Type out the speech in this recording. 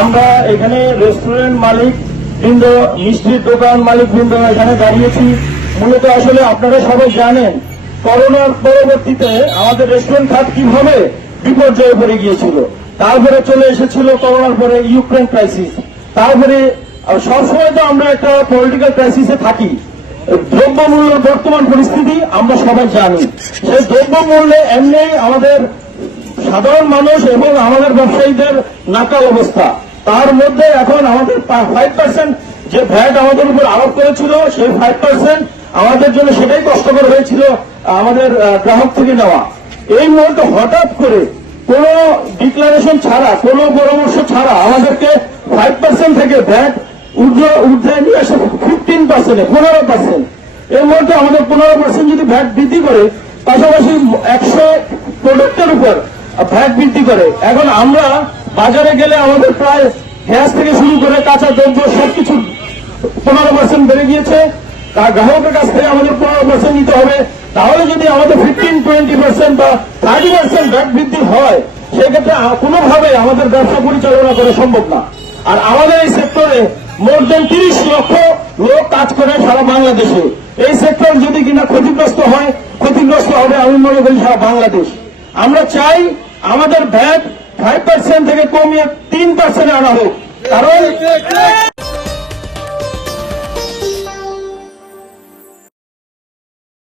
আমরা এখানে রেস্টুরেন্ট মালিক বৃন্দ, মিষ্টির দোকান মালিক বৃন্দ এখানে দাঁড়িয়েছি। মূলত আসলে আপনারা সবাই জানেন করোনার পরবর্তীতে আমাদের রেস্টুরেন্ট খাত কিভাবে বিপর্যয়ে পড়ে গিয়েছিল। তারপরে চলে এসেছিল করোনার পরে ইউক্রেন ক্রাইসিস। তারপরে সবসময় তো আমরা একটা পলিটিক্যাল ক্রাইসিসে থাকি। দ্রব্যমূল্যের বর্তমান পরিস্থিতি আমরা সবাই জানি। সেই দ্রব্যমূল্যে এমনি আমাদের সাধারণ মানুষ এবং আমাদের ব্যবসায়ীদের নাকাল অবস্থা। তার মধ্যে এখন আমাদের 5% যে ভ্যাট আমাদের উপর আরোপ করেছিল, সেই 5% আমাদের জন্য সেটাই কষ্টকর হয়েছিল আমাদের গ্রাহক থেকে নেওয়া। এই মুহূর্তে হঠাৎ করে কোন ডিক্লারেশন ছাড়া, কোন পরামর্শ ছাড়া আমাদেরকে 5% থেকে ভ্যাট ঊর্ধ্বে নিয়ে আসে 15%। এর মধ্যে আমাদের 15% যদি ভ্যাট বৃদ্ধি করে, পাশাপাশি 100 প্রোডাক্টের উপর ভ্যাট বৃদ্ধি করে। এখন আমরা বাজারে গেলে আমাদের প্রায় গ্যাস থেকে শুরু করে কাঁচা দ্রব্য সবকিছু 15% বেড়ে গিয়েছে। গ্রাহকের কাছ থেকে আমাদের 15% নিতে হবে। তাহলে যদি আমাদের 15-20% বা 30% ভ্যাট বৃদ্ধি হয়, সেক্ষেত্রে কোনোভাবে আমাদের ব্যবসা পরিচালনা করা সম্ভব না। আর আমাদের এই সেক্টরে মোর দেন 30 লক্ষ লোক কাজ করে সারা বাংলাদেশে। এই সেক্টর যদি কিনা ক্ষতিগ্রস্ত হয়, ক্ষতিগ্রস্ত হবে আমি মনে করি সারা বাংলাদেশ। আমরা চাই আমাদের ভ্যাট 5% থেকে কমিয়ে 3% আনা হোক। কারণ